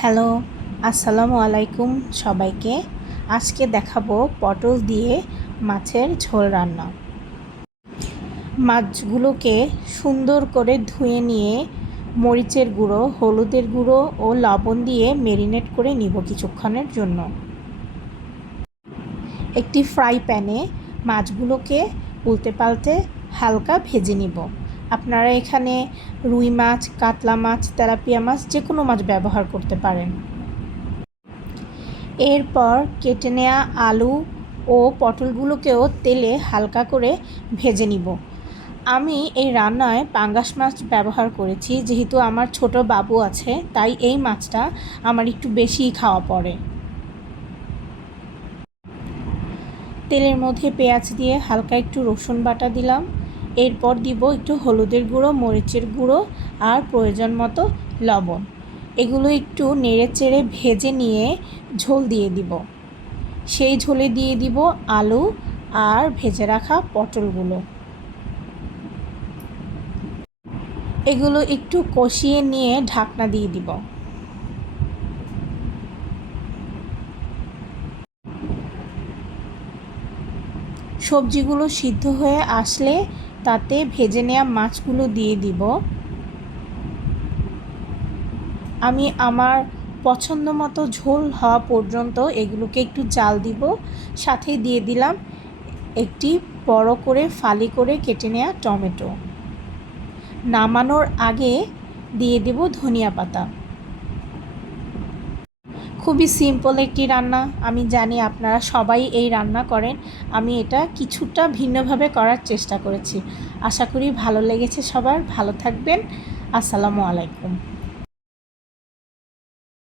Hello, আসসালামু আলাইকুম সবাইকে। আজকে দেখাবো পটল দিয়ে মাছের ঝোল রান্না। মাছগুলোকে সুন্দর করে ধুয়ে নিয়ে মরিচের গুঁড়ো, হলুদের গুঁড়ো ও লবণ দিয়ে ম্যারিনেট করে নিব কিছুক্ষণের জন্য। একটি ফ্রাই প্যানে মাছগুলোকে উল্টে পাল্টে হালকা ভেজে নিব। আপনারা এখানে রুই মাছ, কাতলা মাছ, তেলাপিয়া মাছ যে কোনো মাছ ব্যবহার করতে পারেন। এরপর কেটে নেওয়া আলু ও পটলগুলোকেও তেলে হালকা করে ভেজে নিব। আমি এই রান্নায় পাঙ্গাস মাছ ব্যবহার করেছি, যেহেতু আমার ছোট বাবু আছে তাই এই মাছটা আমার একটু বেশিই খাওয়া পড়ে। তেলের মধ্যে পেঁয়াজ দিয়ে হালকা একটু রসুন বাটা দিলাম। এরপর দিব একটু হলুদের গুঁড়ো, মরিচের গুঁড়ো আর প্রয়োজন মতো লবণ। এগুলো একটু নেড়ে চেড়ে ভেজে নিয়ে ঝোল দিয়ে দিব। সেই ঝোলে দিয়ে দিব আলু আর ভেজে রাখা পটলগুলো। এগুলো একটু কষিয়ে নিয়ে ঢাকনা দিয়ে দিব। সবজিগুলো সিদ্ধ হয়ে আসলে তাতে ভেজে নেওয়া মাছগুলো দিয়ে দিব। আমি আমার পছন্দ মতো ঝোল হওয়া পর্যন্ত এগুলোকে একটু জাল দিব। সাথে দিয়ে দিলাম একটি বড় করে ফালি করে কেটে নেওয়া টমেটো। নামানোর আগে দিয়ে দেব ধনিয়া পাতা। খুবই সিম্পল একটি রান্না। আমি জানি আপনারা সবাই এই রান্না করেন। আমি এটা কিছুটা ভিন্নভাবে করার চেষ্টা করেছি। আশা করি ভালো লেগেছে সবার। ভালো থাকবেন। আসসালামু আলাইকুম।